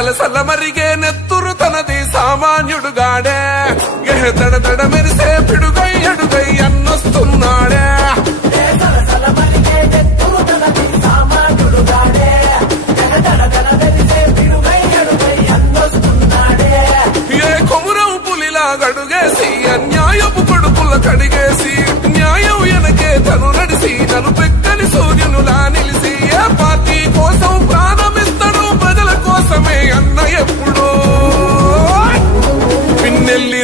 సలసల మరిగే నెత్తురు తనది సామాన్యుడుగాడే. దడ దడ మెరిసే పిడుగై అడుగై అన్నొస్తున్నాడే. ఏ కొమురం పులిలా గడుగేసి అన్యాయపు కొడుకుల కడిగేసి న్యాయం వెనకే తను నడిసి నన్ను పెక్కని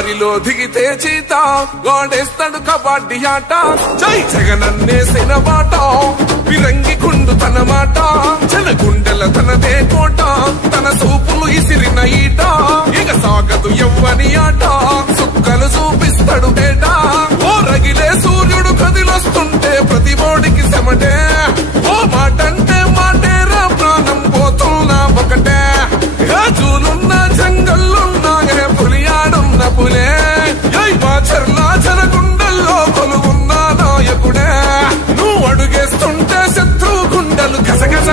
బరిలో దిగితే చీత. గోడేస్తాడు కబడ్డీ ఆట. జై జగనన్నేసిన మాట విరంగి కుండు తన మాట. జన గుండెల తనదే కోట. తన సూపులు ఇసిరిన ఈట.